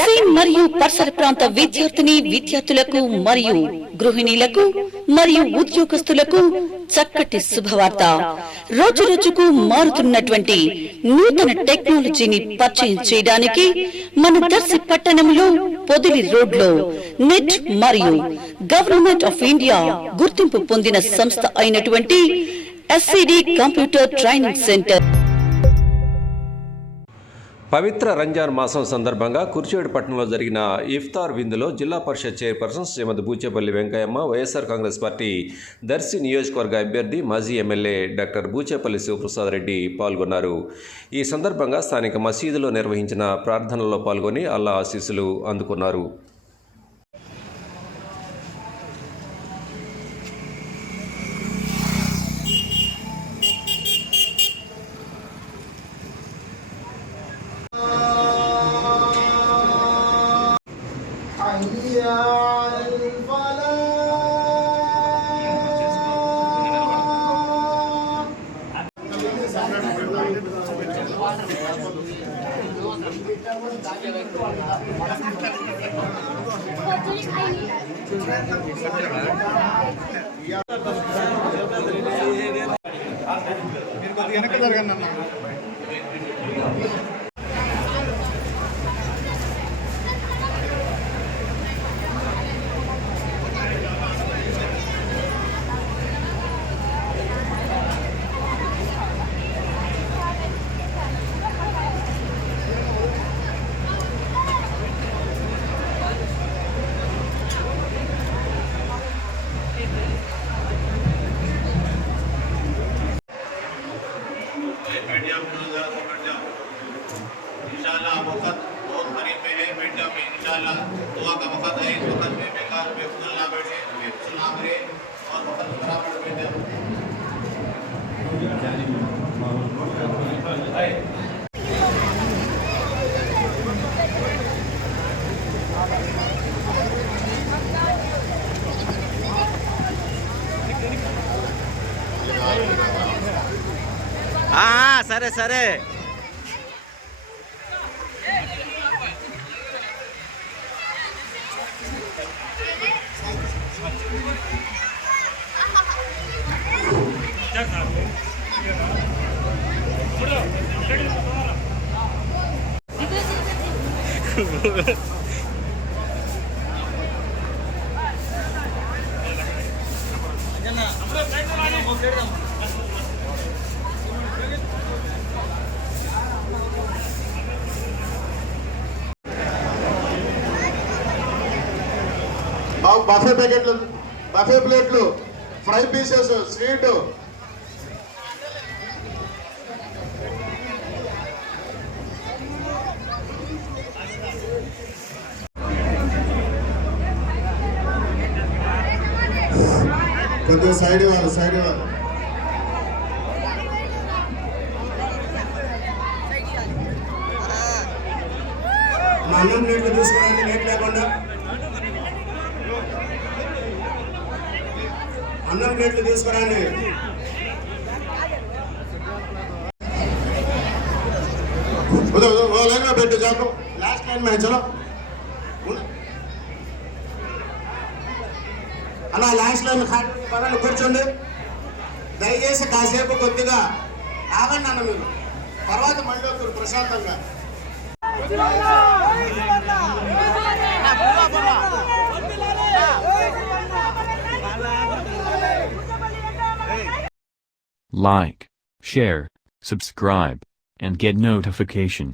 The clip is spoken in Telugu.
దర్శి మరియు పరిసర ప్రాంత విద్యార్థులకు మరియు గృహిణీలకు మరియు ఉద్యోగస్తులకు చక్కటి శుభవార్త. రోజు రోజుకు మారుతున్నటువంటి నూతన టెక్నాలజీని పరిచయం చేయడానికి మన దర్శి పట్టణంలో పొదిలి రోడ్లో నెట్ మరియు గవర్నమెంట్ ఆఫ్ ఇండియా గుర్తింపు పొందిన సంస్థ అయినటువంటి SCD కంప్యూటర్ ట్రైనింగ్ సెంటర్. పవిత్ర రంజాన్ మాసం సందర్భంగా కుర్చేడుపట్నంలో జరిగిన ఇఫ్తార్ విందులో జిల్లా పరిషత్ చైర్పర్సన్ శ్రీమతి బూచేపల్లి వెంకయ్యమ్మ, వైఎస్ఆర్ కాంగ్రెస్ పార్టీ దర్శి నియోజకవర్గ అభ్యర్థి మాజీ ఎమ్మెల్యే డాక్టర్ బూచేపల్లి శివప్రసాద్ రెడ్డి పాల్గొన్నారు. ఈ సందర్భంగా స్థానిక మసీదులో నిర్వహించిన ప్రార్థనల్లో పాల్గొని అల్లా ఆశీస్సులు అందుకున్నారు. इंशाल्लाह वक्त बहुत करीब में है, बैठ जाओ इंशाल्लाह दुआ का वक्त है। इस वक्त में बेकार बेफजूल ना बैठे, बेफजूल ना करे और वक्त बराबर बैठे। हाँ सरे सरे బఫే ప్యాకెట్లు, బఫే ప్లేట్లు, ఫ్రై పీసెస్, స్వీట్, కొద్దిగా సైడ్ వాళ్ళు అన్నం ప్లేట్లు తీసుకోవడానికి లేట్ లేకుండా అన్నం ప్లేట్లు తీసుకురాండి. లైన్ में बैठो जाओ, लास्ट लाइन में चलो అలా లాస్ట్ లైన్ పదాలు కూర్చోండి. దయచేసి కాసేపు కొద్దిగా ఆగండి అన్న, మీరు తర్వాత మళ్ళీ ఒకరు ప్రశాంతంగా. Like, share, subscribe, and get notification.